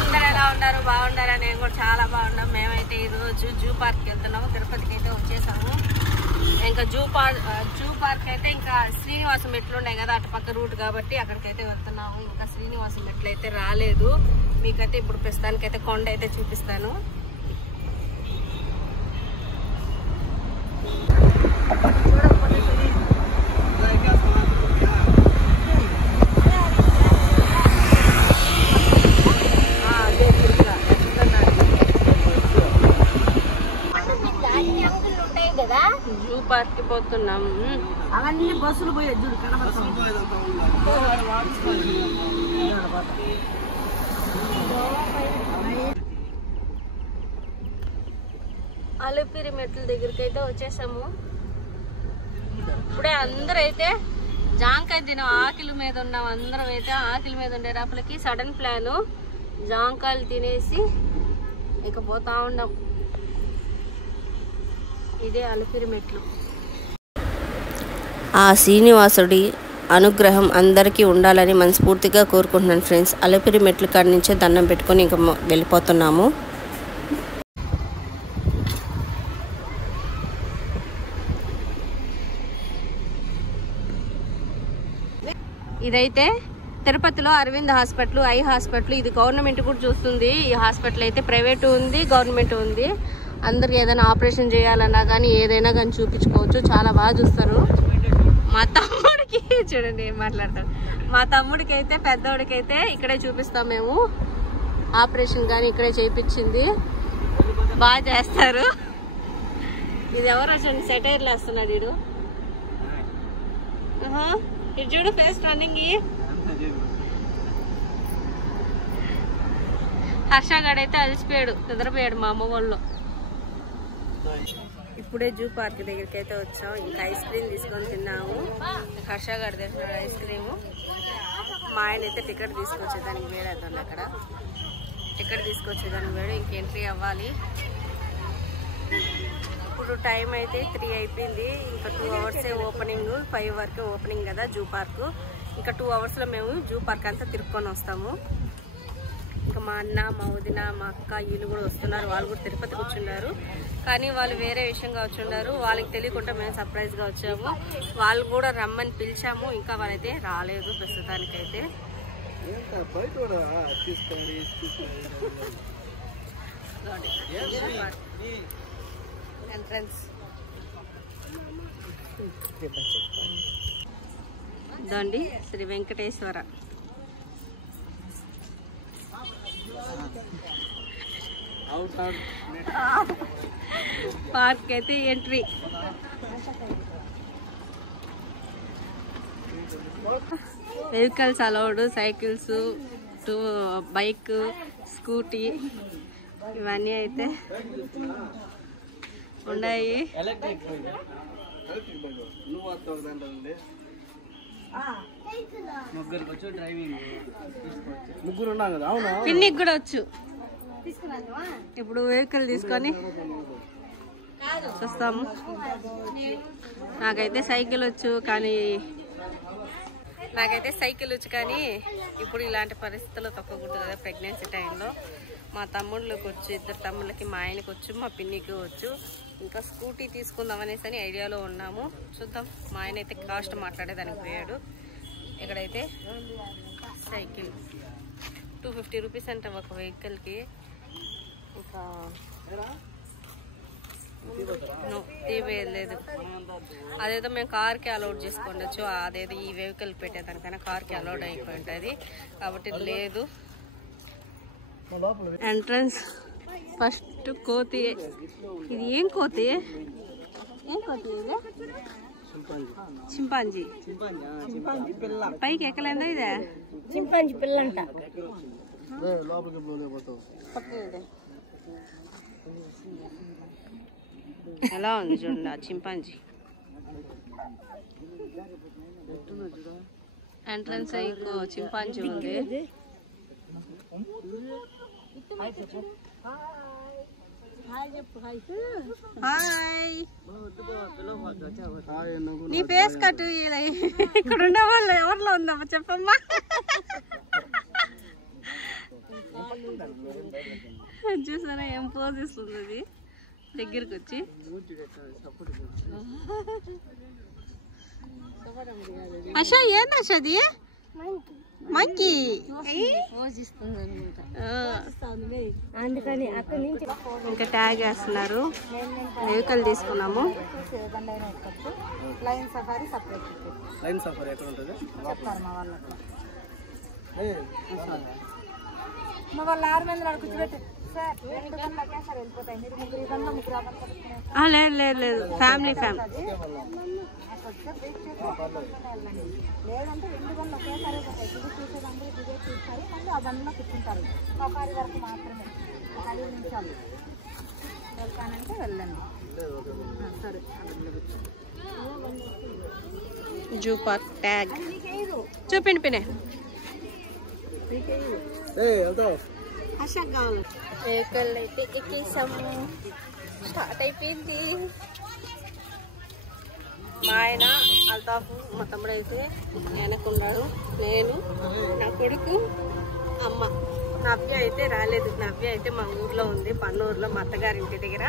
అందరు ఎలా ఉన్నారు? బాగున్నారా? నేను కూడా చాలా బాగున్నాం. మేమైతే ఈరోజు జూ పార్క్కి వెళ్తున్నాము. తిరుపతికి అయితే వచ్చేసాము. ఇంకా జూ పార్క్ అయితే ఇంకా శ్రీనివాసం మెట్లు ఉన్నాయి కదా, అటు పక్క రూట్ కాబట్టి అక్కడికైతే వెళ్తున్నాము. ఇంకా శ్రీనివాసం మెట్లు అయితే రాలేదు. మీకైతే ఇప్పుడు ప్రస్తుతానికైతే కొండ అయితే చూపిస్తాను. జూ పార్క్ కి పోతున్నాం. అవన్నీ బస్సులు పోయే చూడు అలిపిరి మెట్ల దగ్గరికి అయితే వచ్చేసాము. ఇప్పుడే అందరూ అయితే జాంకాయ తిన ఆకిలి మీద ఉన్నాం. అందరం అయితే ఆకిలి మీద ఉండే రాపలకి సడన్ ప్లాన్ జాంకాయలు తినేసి ఇక పోతా ఉన్నాం. ఇదే అలిపిరి మెట్లు. ఆ శ్రీనివాసుడి అనుగ్రహం అందరికీ ఉండాలని మనస్ఫూర్తిగా కోరుకుంటున్నాను ఫ్రెండ్స్. అలిపిరి మెట్ల కాడి నుంచే దండం పెట్టుకొని ఇంకా వెళ్ళిపోతున్నాము. ఇదైతే తిరుపతిలో అరవింద్ హాస్పిటల్, ఐ హాస్పిటల్. ఇది గవర్నమెంట్ కూడా చూస్తుంది. ఈ హాస్పిటల్ అయితే ప్రైవేట్ ఉంది, గవర్నమెంట్ ఉంది. అందరికి ఏదైనా ఆపరేషన్ చేయాలన్నా కానీ ఏదైనా కానీ చూపించుకోవచ్చు. చాలా బాగా చూస్తారు. మా తమ్ముడికి చూడండి ఏం మాట్లాడతాడు. మా తమ్ముడికి అయితే పెద్దోడికైతే ఇక్కడే చూపిస్తాం మేము. ఆపరేషన్ కానీ ఇక్కడే చేయించింది. బాగా చేస్తారు. ఇది ఎవరో చూడండి సెటైర్లు వేస్తున్నాడు వీడు. ఇది చూడు ఫేస్ రన్నింగ్. హర్షగాడైతే అలసిపోయాడు, నిద్రపోయాడు మా అమ్మ వాళ్ళు. ఇప్పుడే జూ పార్క్ దగ్గరికి అయితే వచ్చాం. ఇంకా ఐస్ క్రీమ్ తీసుకొని తిన్నాము. హర్షగాడు తెచ్చినాడు ఐస్ క్రీము. మా ఆయన అయితే టికెట్ తీసుకొచ్చేదానికి వేడేద్దాం. అక్కడ టికెట్ తీసుకొచ్చేదానికి వేడు. ఇంక ఎంట్రీ అవ్వాలి. ఇప్పుడు టైం అయితే 3 అయిపోయింది. ఇంకా 2 అవర్సే ఓపెనింగ్. 5 వరకు ఓపెనింగ్ కదా జూ పార్క్. ఇంకా 2 అవర్స్లో మేము జూ పార్క్ అంతా తిరుక్కొని వస్తాము. ఇంకా మా అన్న, మా వదిన, మా అక్క వీళ్ళు కూడా వస్తున్నారు. వాళ్ళు కూడా తిరుపతి కూర్చున్నారు. కానీ వాళ్ళు వేరే విషయంగా వచ్చున్నారు. వాళ్ళకి తెలియకుండా మేము సర్ప్రైజ్గా వచ్చాము. వాళ్ళు కూడా రమ్మని పిలిచాము. ఇంకా వాళ్ళైతే రాలేదు ప్రస్తుతానికైతే. ఎంట్రన్స్ ఇదండి శ్రీ వెంకటేశ్వర. పార్క్ అయితే entry. Vehicles allowed, cycles, bike, scooty ఇవన్నీ అయితే ఉన్నాయి. పిన్నికి కూడా వచ్చు. ఇప్పుడు వెహికల్ తీసుకొని వస్తాము. నాకైతే సైకిల్ వచ్చు కానీ ఇప్పుడు ఇలాంటి పరిస్థితుల్లో తొక్కకూడదు కదా ప్రెగ్నెన్సీ టైంలో. మా తమ్ముళ్ళకి వచ్చు, 2 తమ్ముళ్ళకి, మా ఆయనకి వచ్చు, మా పిన్నికి వచ్చు. ఇంకా స్కూటీ తీసుకుందాం అనేసి అని ఐడియాలో ఉన్నాము. చూద్దాం. మా ఆయన అయితే కాస్ట్ మాట్లాడేదానికి పోయాడు. ఇక్కడైతే సైకిల్ 250 రూపీస్ అంట ఒక వెహికల్కి. ఇంకా లేదు, అదేదో మేము కార్కి అలౌడ్ చేసుకోండొచ్చు. అదేదో ఈ వెహికల్ పెట్టేదానికైనా కార్కి అలౌడ్ అయిపోయి ఉంటుంది కాబట్టి లేదు. ఎంట్రన్స్ ఫస్ట్ కోతి. ఇది ఏం కోతి? ఇది చింపాంజీ. పైకి ఎక్కలేదా? ఇదే చింపాంజీ పిల్ల అంట. ఎలా ఉంది చూడండి ఆ చింపాంజీ. ఎంట్రన్స్ అయ్యి చింపాంజీ ఉంది. హాయ్, నీ ఫేస్ కట్ ఇక్కడ ఉండే వాళ్ళు ఎవరిలో ఉందమ్మా చెప్పమ్మా. ఏం పోజ్ ఇస్తుంది అది దగ్గరికి వచ్చి. ఆశ ఏంది ఆశ అది? మంకీ అందుకని అక్కడి నుంచి ఇంకా ట్యాగ్ వేస్తున్నారు. వెహికల్ తీసుకున్నాము. Line safari separate line safari ఎక్కడ ఉంటుంది చెప్తారు మా వాళ్ళకి. మా వాళ్ళు 6 మంది అక్కడ కూర్చోబెట్టి సార్ 2 గంటలు ఒకేసారి వెళ్ళిపోతాయి. మీరు 3 గంటలు 3 గంటలు లేదు లేదు లేదు, ఫ్యామిలీ లేదంటే 2 గంటలు ఒకేసారి పోతాయి. దిగి చూసేదందరూ దిగే చూస్తారు, మళ్ళీ ఆ బండిలో కూర్చుంటారు. సఫారీ వరకు మాత్రమే 10 నిమిషాలు వెళ్తానంటే వెళ్ళండి. సరే జూ పార్క్ ట్యాగ్ చూపిండి పినే. వెహికల్ అయితే ఎక్కేసాము. స్టార్ట్ అయిపోయింది. మా ఆయన అల్తాఫ్ మా తమ్ముడు అయితే వెనకున్నాడు. నేను నా కొడుకు అమ్మ. నవ్య అయితే రాలేదు. నవ్య అయితే మా ఊర్లో ఉంది, పన్నూరులో మా అత్తగారింటి దగ్గర.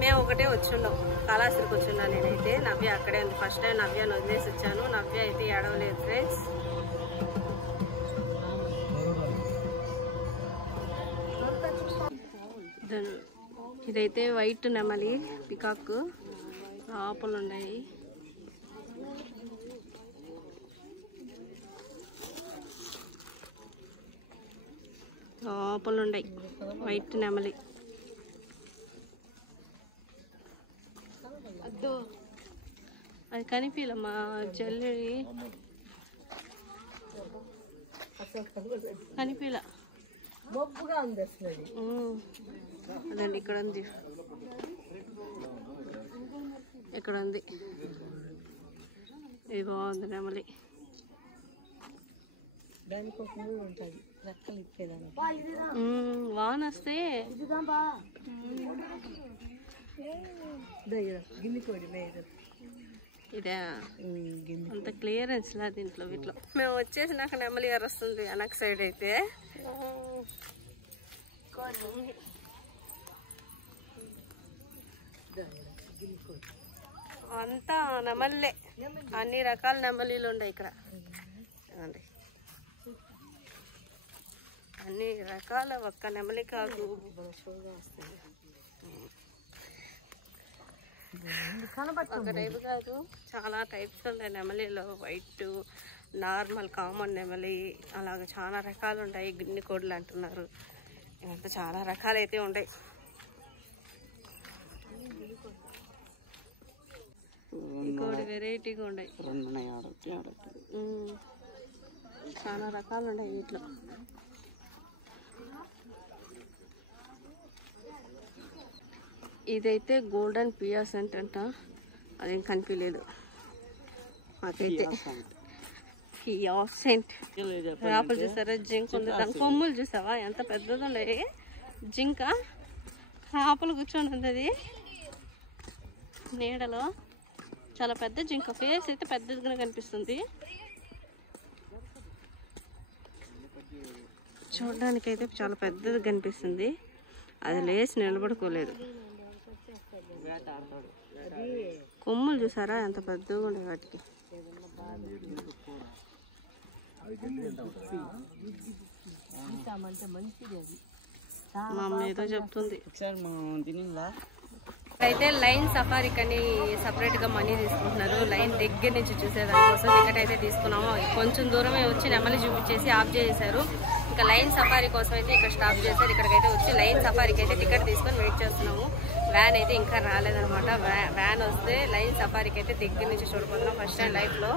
మేము ఒకటే వచ్చున్నాం, కాళాశ్రికి వచ్చున్నాను నేనైతే. నవ్య అక్కడే ఉంది. ఫస్ట్ టైం నవ్యను వదిలేసి వచ్చాను. నవ్య అయితే ఏడవలేదు ఫ్రెండ్స్. ఇదైతే వైట్ నెమలి పికాక్. ఆపలు ఉన్నాయి. ఆపలు ఉన్నాయి. వైట్ నెమలి. అద్దో అది కనిపించలమ్మా జల్లి కనిపించలా. బొబ్బుగా ఉంది అసలు. అదండి ఇక్కడ ఉంది, ఇక్కడ ఉంది. ఇది బాగుంది నెమలి. దానికి ఒక మూడు ఉంటుంది, రెక్కలు ఇప్పేదాన్ని. వాన వస్తే గిన్నె కోడి లేదు. ఇదే అంత క్లియరెన్స్ లా దీంట్లో వీటిలో. మేము వచ్చేసినాక నెమలి వస్తుంది వెనక సైడ్ అయితే. అంతా నెమల్లే, అన్ని రకాల నెమలీలు ఉన్నాయి ఇక్కడ. అన్ని రకాల, ఒక్క నెమలి కాదు. ఒక టైప్ కాదు, చాలా టైప్స్ ఉంటాయి నెమలిలో. వైట్, నార్మల్, కామన్ నెమలి, అలాగే చాలా రకాలు ఉంటాయి. గిన్నె కోడ్లు అంటున్నారు. ఇవంతా చాలా రకాలైతే ఉంటాయి. కోడి వెరైటీగా ఉన్నాయి. చాలా రకాలు ఉన్నాయి వీటిలో. ఇదైతే గోల్డెన్ పియాసెంట్ అంట. అదేం కనిపించలేదు మాకైతే. పియాసెంట్ చేపలు చూసారా? జింక్ ఉంది. దాని కొమ్ములు చూసావా ఎంత పెద్దది ఉన్నాయి. జింక చేపలు కూర్చొని ఉంది అది నీడలో. చాలా పెద్ద జింక. ఫేస్ అయితే పెద్దదిగా కనిపిస్తుంది. చూడడానికైతే చాలా పెద్దది కనిపిస్తుంది. అది లేచి నిలబడుకోలేదు. కొమ్ములు చూసారా ఎంత పెద్దగా ఉండే వాటికి. మా అమ్మ ఏదో చెప్తుంది. అయితే లైన్ సఫారీకి అని సపరేట్ గా మనీ తీసుకుంటున్నారు. లైన్ దగ్గర నుంచి చూసేదానికోసం టికెట్ అయితే తీసుకున్నాము. కొంచెం దూరమే వచ్చి నెమలి చూపించేసి ఆఫ్ చేశారు. ఇంకా లైన్ సఫారీ కోసం అయితే ఇక్కడ స్టాప్ చేశారు. ఇక్కడికైతే వచ్చి లైన్ సఫారీకి అయితే టికెట్ తీసుకొని వెయిట్ చేస్తున్నాము. వ్యాన్ అయితే ఇంకా రాలేదనమాట. వ్యాన్ వస్తే లైన్ సఫారీకి అయితే దగ్గర నుంచి చూడబోతున్నాం ఫస్ట్ టైం లైఫ్ లో.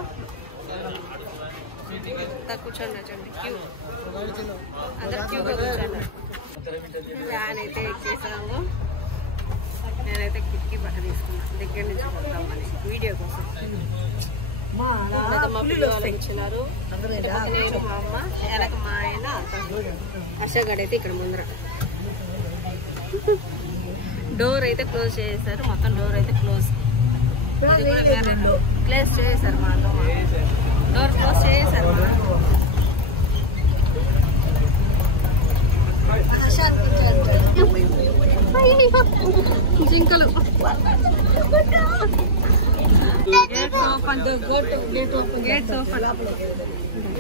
కూర్చోండి వచ్చండి, క్యూ అందరు క్యూగా కూర్చోండి. వ్యాన్ అయితే ఎక్కేసాము. నేనైతే కిటికీ పక్క తీసుకున్నాను దగ్గర నుంచి వద్దామని వీడియో కోసం. మా పిల్లలు ఇచ్చినారు. నేను మా అమ్మ వెనక మా ఆయన అశోక్ అయితే ఇక్కడ ముందర. డోర్ అయితే క్లోజ్ చేసేసారు. మొత్తం డోర్ అయితే క్లోజ్. ఇది కూడా వేరే క్లోజ్ చేసేసారు. మా డోర్ క్లోజ్ చేసేసారు.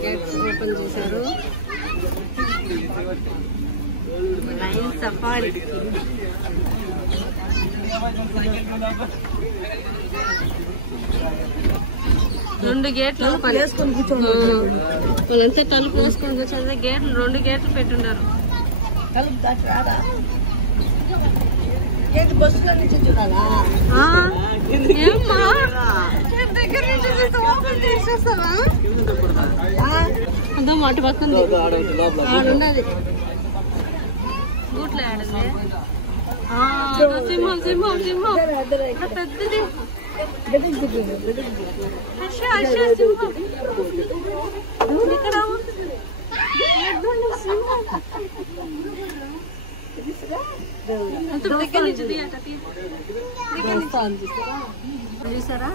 గేట్స్ ఓపెన్ చేశారు. Line safari. రెండు గేట్లు వాళ్ళంతా తలుపు వేసుకొని కూర్చొని గేట్లు 2 గేట్లు పెట్టున్నారు. ఏమ్మా దగ్గర నుంచి ఓపెన్ చేసేస్తావా? అదో మాట పక్కంది ఆడున్నది గూట్లో ఆడది. సింహం సింహం సింహం పెద్దది. ఇక్కడ చూసారా?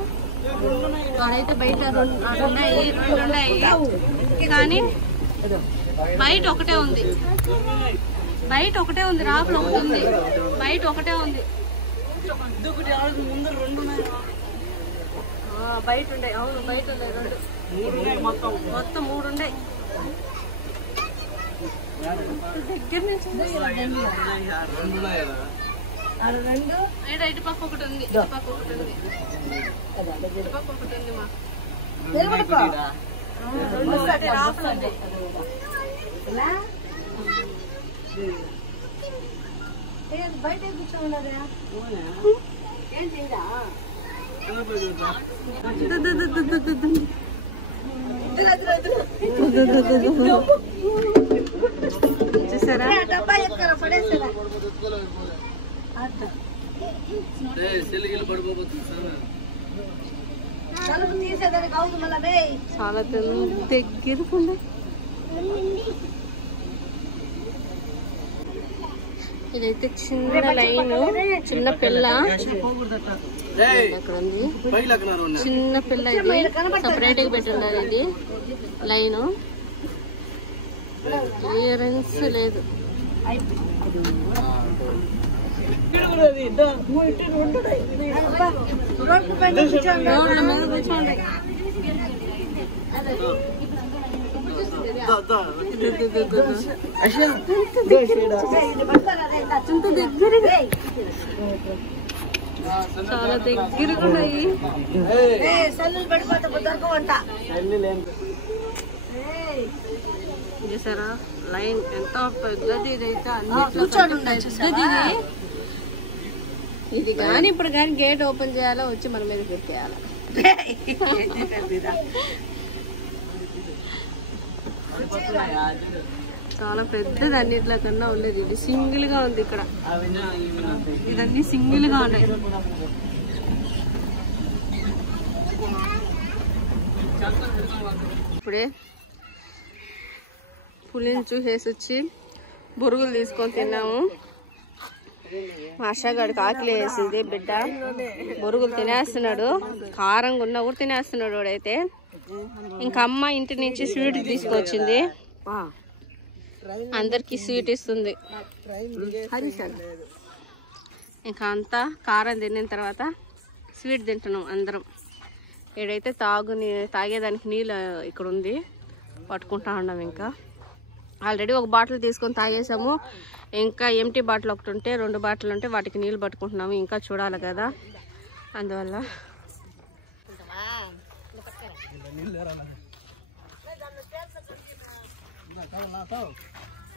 ఆడైతే బయట 2 ఉన్నాయి కానీ బయట ఒకటే ఉంది. రాపులు ఒకటి ఉంది, బయట ఒకటే ఉంది. బయట ఉండే. అవును బయట ఉన్నాయి 2, మొత్తం 3 ఉన్నాయి. దగ్గర నుంచి ఇటు పక్క ఒకటి ఉంది, ఇటు పక్క ఒకటి ఉంది, ఇటు పక్క ఒకటి ఉంది. మా 2 రాపులు ఉంది. బయట కూర్చోండి. చూసారా? చాలా దగ్గరకుండా. ఇదైతే చిన్న లైన్, చిన్న పిల్ల అక్కడ ఉంది. చిన్న పిల్ల ఇది సపరేట్ గా పెట్టున్నారు. ఇది లైన్ క్లియరెన్స్ లేదు. రోడ్ల మీద కూర్చోండి. చాలా దగ్గరగా ఉన్నాయి. చూసారా లైన్ ఎంత పెద్దది. ఇదైతే పెద్దది ఇది కానీ ఇప్పుడు కానీ గేట్ ఓపెన్ చేయాలా, వచ్చి మన మీద పెట్టేయాలా. చాలా పెద్దది, అన్నిట్ల కన్నా ఉండేది. ఇది సింగిల్ గా ఉంది ఇక్కడ. ఇదన్నీ సింగిల్ గా ఉన్నాయి. ఇప్పుడే పులిని చూసేసి వచ్చి బొరుగులు తీసుకొని తిన్నాము. ఆశాగాడికి ఆకలి వేసింది. బిడ్డ బొరుగులు తినేస్తున్నాడు. కారంగా ఉన్నా కూడా తినేస్తున్నాడు వాడైతే. ఇంకా అమ్మ ఇంటి నుంచి స్వీట్ తీసుకొచ్చింది. అందరికి స్వీట్ ఇస్తుంది. ఇంకా అంతా కారం తిన్న తర్వాత స్వీట్ తింటున్నాం అందరం. ఇక్కడైతే తాగేదానికి నీళ్ళు ఇక్కడ ఉంది, పట్టుకుంటా ఉన్నాం. ఇంకా ఆల్రెడీ ఒక బాటిల్ తీసుకొని తాగేసాము. ఇంకా ఎంటీ బాటిల్ ఒకటి ఉంటే 2 బాటిల్ ఉంటే వాటికి నీళ్ళు పట్టుకుంటున్నాము. ఇంకా చూడాలి కదా, అందువల్ల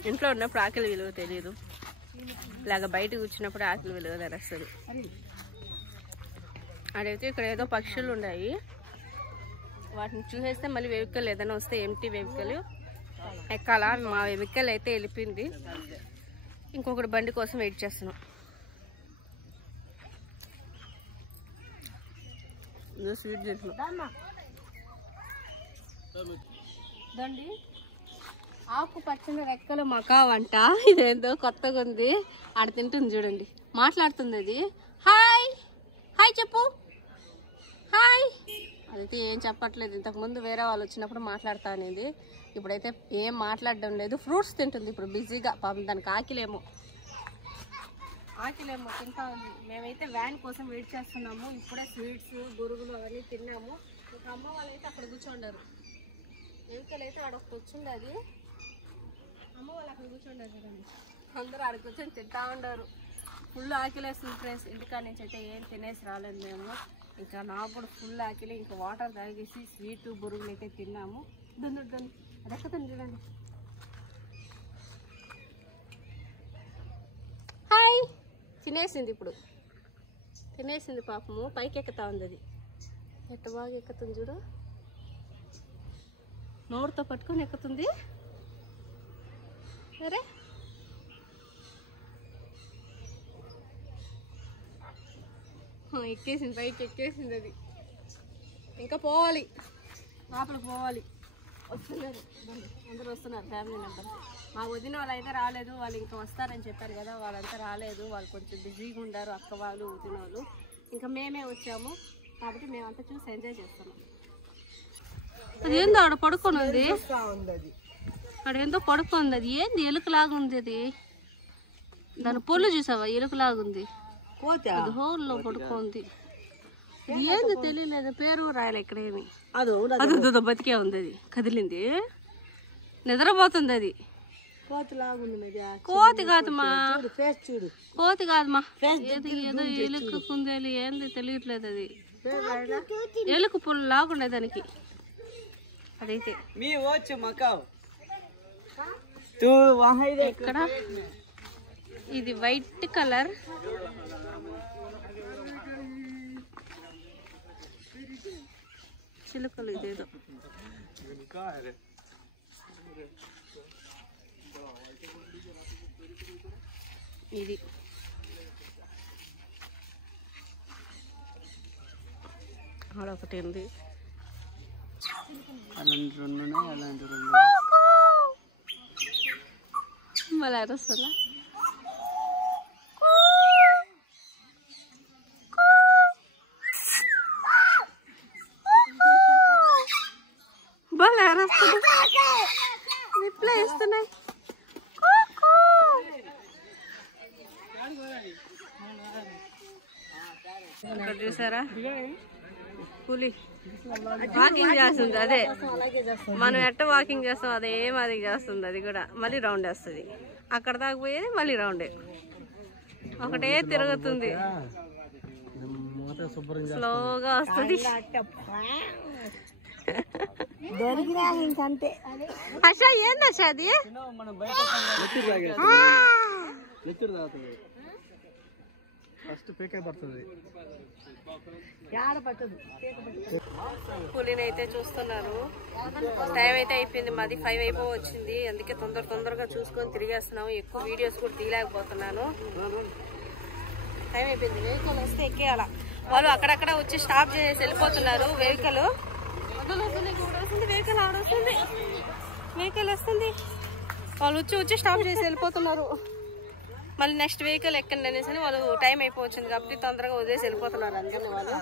ఇంట్లో ఉన్నప్పుడు ఆకలి విలువ తెలియదు, ఇలాగ బయటకు వచ్చినప్పుడు ఆకలి విలువ తెలుస్తుంది. అదైతే ఇక్కడ ఏదో పక్షులు ఉన్నాయి, వాటిని చూసేస్తే మళ్ళీ వెహికల్ ఏదైనా వస్తే ఎంటీ వెహికల్ ఎక్కాలా. మా వెహికల్ అయితే వెళ్ళిపోయింది. ఇంకొకటి బండి కోసం వెయిట్ చేస్తున్నాం. స్వీట్ దండి ఆకు పచ్చని రెక్కలు మకా వంట. ఇదేందో కొత్తగా ఉంది. ఆడ తింటుంది చూడండి, మాట్లాడుతుంది అది. హాయ్ హాయ్ చెప్పు, హాయ్. అదైతే ఏం చెప్పట్లేదు. ఇంతకుముందు వేరే వాళ్ళు వచ్చినప్పుడు మాట్లాడుతా అనేది, ఇప్పుడైతే ఏం మాట్లాడడం లేదు. ఫ్రూట్స్ తింటుంది ఇప్పుడు బిజీగా. పాపం దానికి ఆకిలేమో తింటా ఉంది. మేమైతే వ్యాన్ కోసం వెయిట్ చేస్తున్నాము. ఇప్పుడే స్వీట్స్ బొరుగులు అవన్నీ తిన్నాము. అమ్మ వాళ్ళైతే అక్కడ కూర్చోండారు. ఎలుకలు అయితే ఆడ కూర్చుండది. అమ్మ వాళ్ళు అక్కడ కూర్చోండారు చూడండి. అందరూ ఆడ కూర్చొని తింటా ఉండారు. ఫుల్ ఆకిలేస్తుంది ఫ్రెండ్స్. ఇంటికాడ నుంచి అయితే ఏం తినేసి రాలేదు మేము. ఇంకా నాకు కూడా ఫుల్ ఆకిలి. ఇంకా వాటర్ తాగేసి స్వీట్ బొరుగులు అయితే తిన్నాము. దొందు అది ఎక్కుతుంది చూడండి. హాయ్. తినేసింది ఇప్పుడు. తినేసింది పాపము. పైకి ఎక్కుతా ఉంది. అది ఎట్ట బాగా ఎక్కుతుంది చూడు. నోరుతో పట్టుకొని ఎక్కుతుంది. సరే ఎక్కేసింది. పైకి ఎక్కేసింది. అది ఇంకా పోవాలి. లోపలికి పోవాలి. వస్తున్నారు అందరూ వస్తున్నారు. Family member. మా వదిన వాళ్ళు అయితే రాలేదు. వాళ్ళు ఇంకా వస్తారని చెప్పారు కదా. వాళ్ళంతా రాలేదు. వాళ్ళు కొంచెం బిజీగా ఉండారు. అక్క వాళ్ళు వదిన వాళ్ళు. ఇంకా మేమే వచ్చాము కాబట్టి మేమంతా చూసి ఎంజాయ్ చేస్తున్నాం. అది ఏందో ఆడ పడుకొని ఉంది. అక్కడ ఏందో పడుకుంది. అది ఏంది ఎలుకలాగా ఉంది. అది దాని పొల్లు చూసావా? ఎలుకలాగుంది. అది హోల్లో పడుకుంది. అది ఏంది తెలియలేదు. పేరు రాయలే ఇక్కడ ఏమి. అది బతికే ఉంది. అది కదిలింది. నిద్రపోతుంది. అది కోతి కాదమ్మా. కోతి కాదమ్మా. ఏదో ఎలుక కుందేలు ఏంది తెలియట్లేదు. అది ఎలుక పుల్లు లాగుండే దానికి. అదైతే ఇక్కడ ఇది వైట్ కలర్. చిలుకలు ఇదేదో. ఇది ఆడొకటి ఉంది. మళ్ళీ అరుస్తుందా? భలే అరుస్తుంది. రిప్లై ఇస్తున్నాయి. ఇక్కడ చూసారా పులి వాకింగ్ చేస్తుంది. అదే మనం ఎట్ట వాకింగ్ చేస్తాం అదే మాది చేస్తుంది. అది కూడా మళ్ళీ రౌండ్ వేస్తుంది. అక్కడ దాకా పోయేది మళ్ళీ రౌండే. ఒకటే తిరుగుతుంది. స్లోగా వస్తుంది. అషా ఏంది అషా అది? పులిని అయితే చూస్తున్నారు. టైం అయితే అయిపోయింది. మాది 5 అయిపోవచ్చింది. అందుకే తొందరగా చూసుకొని తిరిగేస్తున్నాము. ఎక్కువ వీడియోస్ కూడా తీయలేకపోతున్నాను. టైం అయిపోయింది. వెహికల్ వస్తే ఎక్కేయాల. వాళ్ళు అక్కడక్కడ వచ్చి స్టాప్ చేసి వెళ్ళిపోతున్నారు. Vehicle vehicle ఆడొస్తుంది. వెహికల్ వస్తుంది. వాళ్ళు వచ్చి స్టాప్ చేసి వెళ్ళిపోతున్నారు. మళ్ళీ నెక్స్ట్ వెహికల్ ఎక్కండి అనేసి వాళ్ళు టైం అయిపోవచ్చింది కాబట్టి తొందరగా వదిలేసి వెళ్ళిపోతున్నారు. అందుకని వాళ్ళు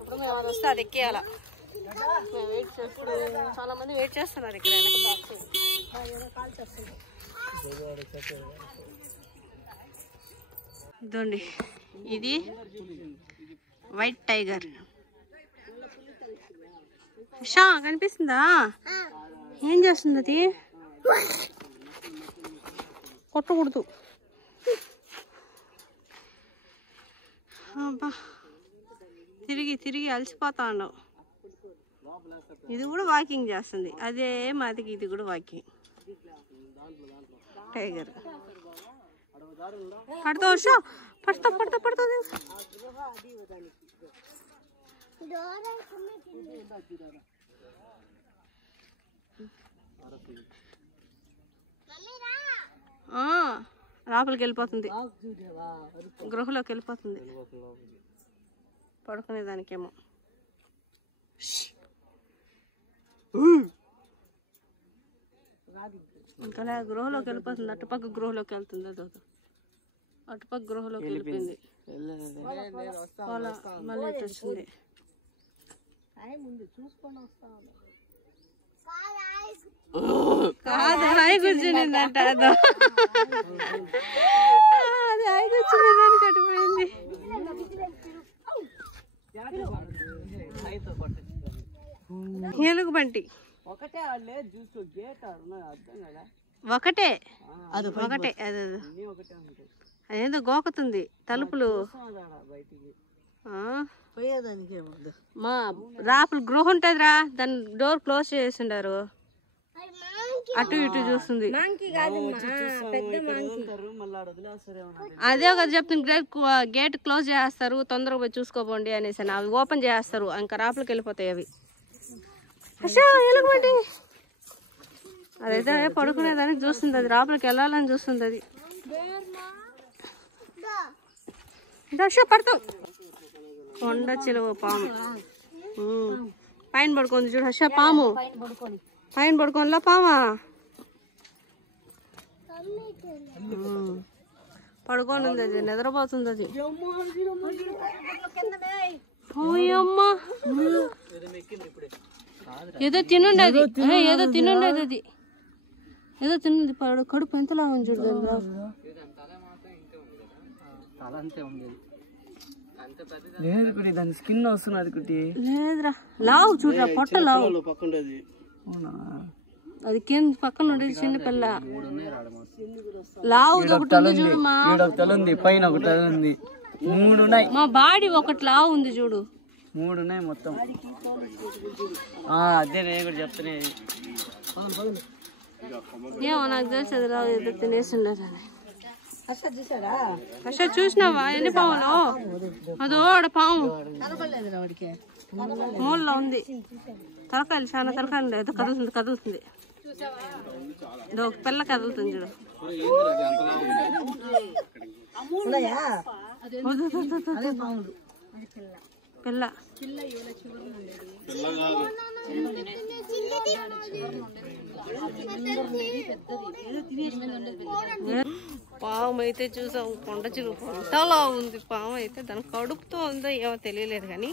ఇప్పుడు మేము అది వస్తే అది ఎక్కేయాల. మేము వెయిట్ చేస్తున్నాం. చాలా మంది వెయిట్ చేస్తున్నారు ఇక్కడ. ఇదండి ఇది వైట్ టైగర్. షా కనిపిస్తుందా? ఏం చేస్తుంది అది? కొట్టకూడదు. అబ్బా తిరిగి అలసిపోతా ఉన్నావు. ఇది కూడా వాకింగ్ చేస్తుంది. అదే మాదికి ఇది కూడా వాకింగ్. టైగర్ పడతావు షా. పడతా లోపలికి వెళ్ళిపోతుంది. గృహలోకి వెళ్ళిపోతుంది. పడుకునే దానికేమో. ఇంకా గృహలోకి వెళ్ళిపోతుంది. అటుపక్క గృహలోకి వెళ్తుంది. అటుపక్క గృహలోకి వెళ్ళిపోయింది. మళ్ళీ ఇటు వచ్చింది. కాదు హాయి కూర్చునిందంట. అది హాయి కూర్చునేదాన్ని కట్టిపోయింది. ఎలుగు బంటి ఒకటే జ్యూస్ గేట్ అర్థం కదా ఒకటే ఒకటే అదేదో గోకుతుంది తలుపులు మా రాపులు గృహ ఉంటదిరా దాని డోర్ క్లోజ్ చేసిండారు అటు ఇటు చూస్తుంది అదే ఒక చెప్తుంది గేట్ క్లోజ్ చేస్తారు తొందరగా పోయి చూసుకోపోండి అనేసి అవి ఓపెన్ చేస్తారు ఇంకా రాపులకి వెళ్ళిపోతాయి అవి ఎలుగుబంటి అదైతే పడుకునేదానికి చూస్తుంది అది రాపులకి వెళ్ళాలని చూస్తుంది అది పడతావు కొండ చిలువ పాము పైన పడుకుంది చూడు హర్ష పాము పైన పడుకోనిలా పామా పడుకొని ఉంది అది నిద్రపోతుంది అది ఏదో తినుండేది ఏదో తినుండేది అది ఏదో తిన్నది కడుపు ఎంతలా ఉంది చూడు దాని స్కిన్ వస్తున్నది కుట్టి లేదురా లావు చూడరా పొట్ట లావు అది కింద పక్కన ఉండేది చిన్న పిల్ల లావు ఉంది పైన ఒకటి ఉంది 3 ఉన్నాయి మా బాడీ ఒకటి లావు ఉంది చూడు 3 ఉన్నాయి మొత్తం అదే నేను కూడా చెప్తానే ఏమో నాకు తెలిసి అది లావు ఏదో తినేసిన్నారు అసలు చూసినావా ఎన్ని పాములు అదో ఆడ పాము మూలలో ఉంది తలకాయలు చాలా తలకాయలు ఏదో కదులుతుంది ఇది ఒక పిల్ల కదులుతుంది చూడు పిల్ల పాము అయితే చూసాం కొండ చిలువ ఎంతలా ఉంది పాము అయితే దాని కడుపుతో ఉందో ఏమో తెలియలేదు కానీ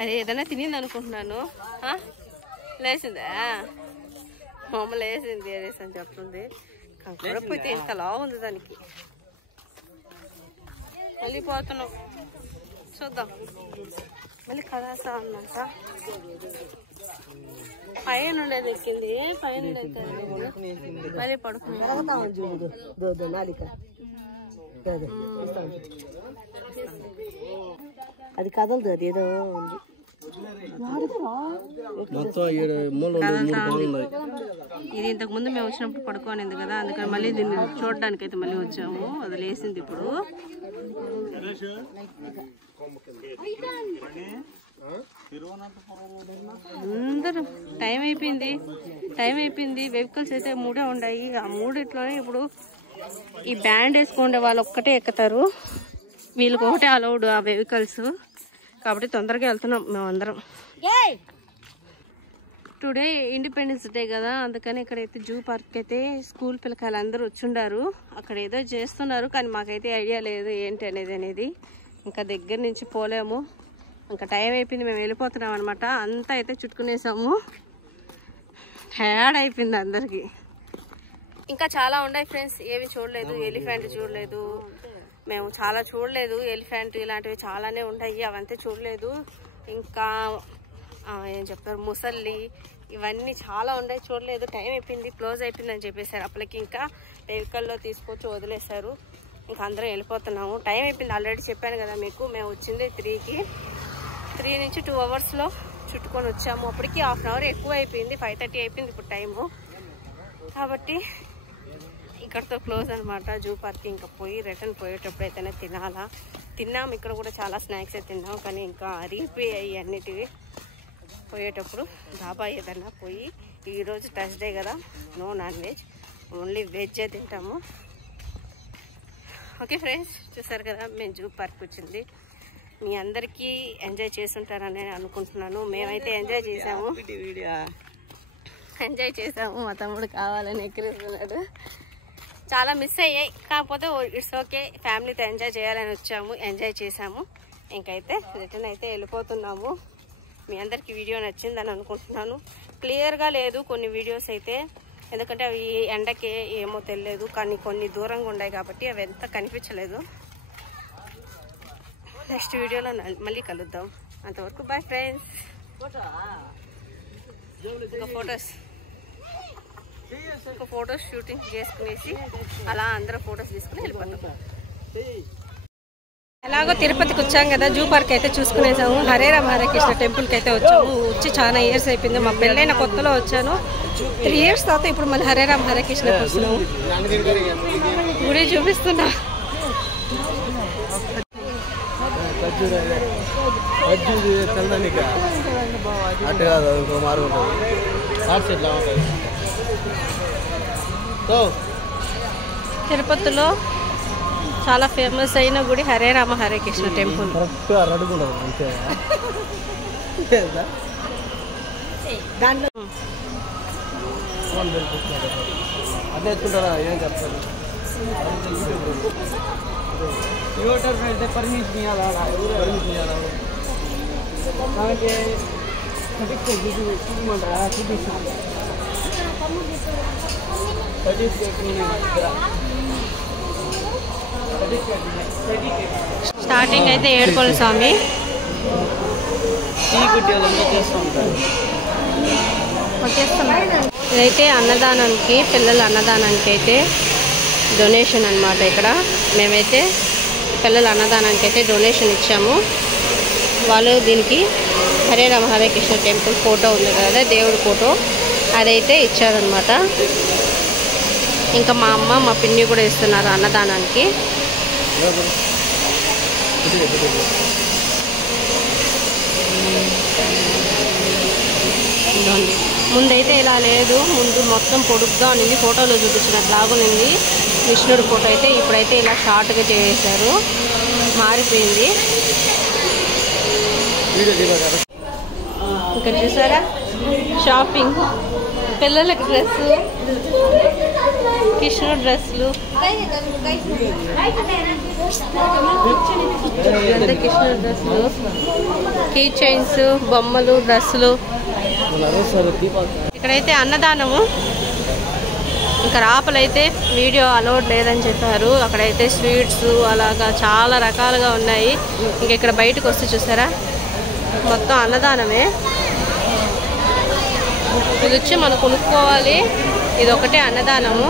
అది ఏదైనా తినింది అనుకుంటున్నాను లేచిందా మామ లేచింది అనేసి అని చెప్తుంది కడుపు అయితే ఇంతలా ఉంది దానికి మళ్ళీ పోతున్నాం చూద్దాం మళ్ళీ కదాసా ఉందంట పైన ఉండేది ఎక్కింది పైన మళ్ళీ పడుకుంది అది కదలదు అది ఏదో ఉంది ఇది ఇంతకు ముందు మేము వచ్చినప్పుడు పడుకోనింది కదా అందుకని మళ్ళీ దీన్ని చూడడానికి అయితే మళ్ళీ వచ్చాము అది లేసింది ఇప్పుడు అందరూ టైం అయిపోయింది వెహికల్స్ అయితే 3 ఉన్నాయి ఆ 3 ఇప్పుడు ఈ బ్యాండ్ వేసుకుండే వాళ్ళు ఒక్కటే ఎక్కుతారు వీళ్ళకి ఒకటే అలౌడ్ ఆ వెహికల్స్ కాబట్టి తొందరగా వెళ్తున్నాం మేమందరం టుడే ఇండిపెండెన్స్ డే కదా అందుకని ఇక్కడైతే జూ పార్క్ అయితే స్కూల్ పిల్లకాయలు అందరూ వచ్చుండారు అక్కడ ఏదో చేస్తున్నారు కానీ మాకైతే ఐడియా లేదు ఏంటి అనేది ఇంకా దగ్గర నుంచి పోలేము ఇంకా టైం అయిపోయింది మేము వెళ్ళిపోతున్నాం అనమాట అంతా అయితే చుట్టుకునేసాము హ్యాడ్ అయిపోయింది అందరికి ఇంకా చాలా ఉన్నాయి ఫ్రెండ్స్ ఏమి చూడలేదు ఎలిఫెంట్ చూడలేదు మేము చాలా చూడలేదు ఎలిఫెంట్ ఇలాంటివి చాలానే ఉంటాయి అవంతా చూడలేదు ఇంకా ఏం చెప్తారు ముసల్లి ఇవన్నీ చాలా ఉన్నాయి చూడలేదు టైం అయిపోయింది క్లోజ్ అయిపోయిందని చెప్పేశారు అప్పటికి ఇంకా వెహికల్లో తీసుకొచ్చి వదిలేశారు ఇంకా అందరం వెళ్ళిపోతున్నాము టైం అయిపోయింది ఆల్రెడీ చెప్పాను కదా మీకు మేము వచ్చింది 3కి 3 నుంచి 2 అవర్స్లో చుట్టుకొని వచ్చాము అప్పటికి హాఫ్ అన్ అవర్ ఎక్కువ అయిపోయింది 5:30 అయిపోయింది ఇప్పుడు టైము కాబట్టి ఇక్కడతో క్లోజ్ అనమాట జూ పార్క్ ఇంకా పోయి రిటర్న్ పోయేటప్పుడు అయితేనే తిన్నాము ఇక్కడ కూడా చాలా స్నాక్స్ అయితే తిన్నాము కానీ ఇంకా అరిగిపోయాయి అన్నిటివి పోయేటప్పుడు డాబా ఏదన్నా పోయి ఈరోజు థర్స్డే కదా no non veg only veg తింటాము ఓకే ఫ్రెండ్స్ చూసారు కదా మేము జూ పార్క్ వచ్చింది మీ అందరికీ ఎంజాయ్ చేసుంటారని అనుకుంటున్నాను మేమైతే ఎంజాయ్ చేసాము మా తమ్ముడు కావాలని ఎక్కిరిస్తున్నాడు చాలా మిస్ అయ్యాయి కాకపోతే ఇట్స్ ఓకే ఫ్యామిలీతో ఎంజాయ్ చేయాలని వచ్చాము ఎంజాయ్ చేసాము ఇంకైతే రిటర్న్ అయితే వెళ్ళిపోతున్నాము మీ అందరికీ వీడియో నచ్చిందని అనుకుంటున్నాను క్లియర్గా లేదు కొన్ని వీడియోస్ అయితే ఎందుకంటే అవి ఎండకి ఏమో తెలియదు కానీ కొన్ని దూరంగా ఉన్నాయి కాబట్టి అవి ఎంత కనిపించలేదు నెక్స్ట్ వీడియోలో మళ్ళీ కలుద్దాం అంతవరకు బాయ్ ఫ్రెండ్స్ ఒక ఫొటోస్ షూటింగ్ చేసుకునేసి అలా అందరూ ఫొటోస్ తీసుకుని వెళ్ళిపోతాం. ఎలాగో తిరుపతికి వచ్చాం కదా, జూ పార్క్ అయితే చూసుకునేసాము. హరే రామ హరే కృష్ణ టెంపుల్కి అయితే వచ్చాము. వచ్చి చాలా ఇయర్స్ అయిపోయింది. మా పెళ్ళైన కొత్తలో వచ్చాను. 3 years తర్వాత ఇప్పుడు మళ్ళీ హరే రామ హరే కృష్ణకి వస్తున్నాము. గుడి చూపిస్తున్నా. తిరుపతిలో చాలా ఫేమస్ అయిన గుడి హరే రామ హరే కృష్ణ టెంపుల్. అదే ఎత్తుంటారా ఏం చెప్తారు పర్మిషన్ ఇవ్వాలా స్టార్టింగ్ అయితే ఏడుకొండ స్వామి. ఇదైతే అన్నదానానికి, పిల్లల అన్నదానానికి అయితే డొనేషన్ అన్నమాట. ఇక్కడ మేమైతే పిల్లల అన్నదానానికి అయితే డొనేషన్ ఇచ్చాము. వాళ్ళు దీనికి హరే రామ హరే కృష్ణ టెంపుల్ ఫోటో ఉంది కదా, దేవుడి ఫోటో, అదైతే ఇచ్చారనమాట. ఇంకా మా అమ్మ మా పిన్ని కూడా ఇస్తున్నారు అన్నదానానికి. ముందైతే ఇలా లేదు, ముందు మొత్తం పొడుగ్గా ఉంది, ఫోటోలో చూపించినట్టు లాగునింది విష్ణుడి ఫోటో అయితే. ఇప్పుడైతే ఇలా షార్ట్గా చేశారు, మారిపోయింది. ఇంకా చూసారా షాపింగ్, పిల్లలకి డ్రెస్సు, కృష్ణుడు డ్రెస్సులు, కృష్ణుడు డ్రెస్సులు, కీ చైన్స్, బొమ్మలు, డ్రెస్సులు. ఇక్కడైతే అన్నదానము. ఇంకా రాపలైతే వీడియో అలౌడ్ లేదని చెప్పారు. అక్కడైతే స్వీట్స్ అలాగా చాలా రకాలుగా ఉన్నాయి. ఇంకా ఇక్కడ బయటకు వస్తే చూసారా మొత్తం అన్నదానమే. ఇది వచ్చి మనం కొనుక్కోవాలి. ఇది ఒకటే అన్నదానము.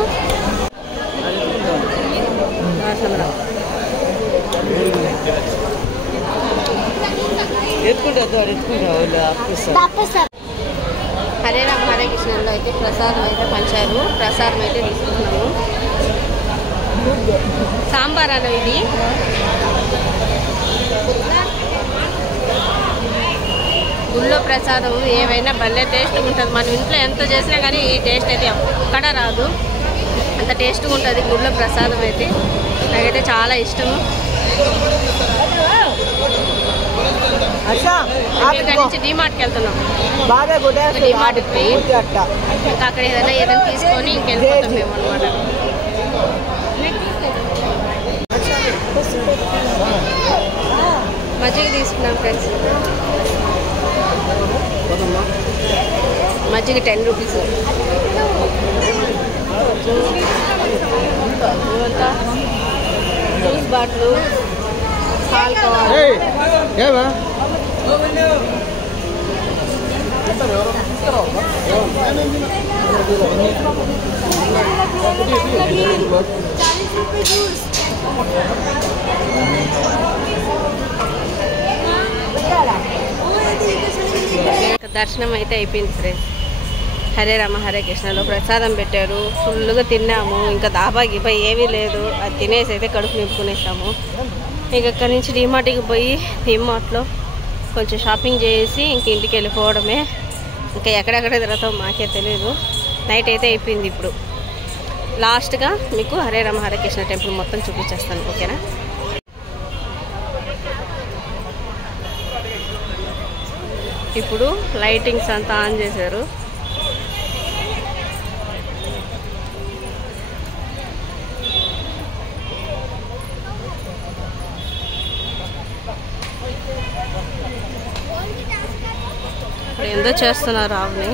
హరే రామ హరే కృష్ణలో అయితే ప్రసాదం అయితే పంచారు. ప్రసాదం అయితే తీసుకున్నాము. సాంబార్ అన్న ఇది. గుళ్ళో ప్రసాదం ఏవైనా భలే టేస్ట్ ఉంటుంది. మనం ఇంట్లో ఎంత చేసినా కానీ ఈ టేస్ట్ అయితే ఎక్కడ రాదు, అంత టేస్ట్గా ఉంటుంది గుళ్ళో ప్రసాదం అయితే. నాకైతే చాలా ఇష్టము. ఇక్కడ నుంచి డీమార్ట్కి వెళ్తున్నాం. డీమార్ట్కి పోయి ఇంకా అక్కడ ఏదైనా తీసుకొని ఇంకెళ్ళిపోతాం మేము అనమాట. మజ్జిగ తీసుకున్నాం ఫ్రెండ్స్. మజ్జిగ 10 రూపీస్. జ్యూస్ బాటిల్, పాలు కావాలి. దర్శనం అయితే అయిపోయింది ఫ్రెండ్స్. హరే రామ హరే కృష్ణలో ప్రసాదం పెట్టారు. ఫుల్గా తిన్నాము. ఇంకా దాబా గిబా ఏమీ లేదు. అది తినేసి అయితే కడుపు నింపుకునేసాము. ఇంక అక్కడి నుంచి డీమార్ట్కి పోయి డీమార్ట్లో కొంచెం షాపింగ్ చేసి ఇంక ఇంటికి వెళ్ళిపోవడమే. ఇంకా ఎక్కడెక్కడ తిరుగుతాం మాకే తెలియదు. నైట్ అయితే అయిపోయింది. ఇప్పుడు లాస్ట్గా మీకు హరే రామ హరే కృష్ణ టెంపుల్ మొత్తం చూపించేస్తాను, ఓకేనా? ఇప్పుడు లైటింగ్స్ అంతా ఆన్ చేశారు. ఏందో చేస్తున్నారు ఆవుని.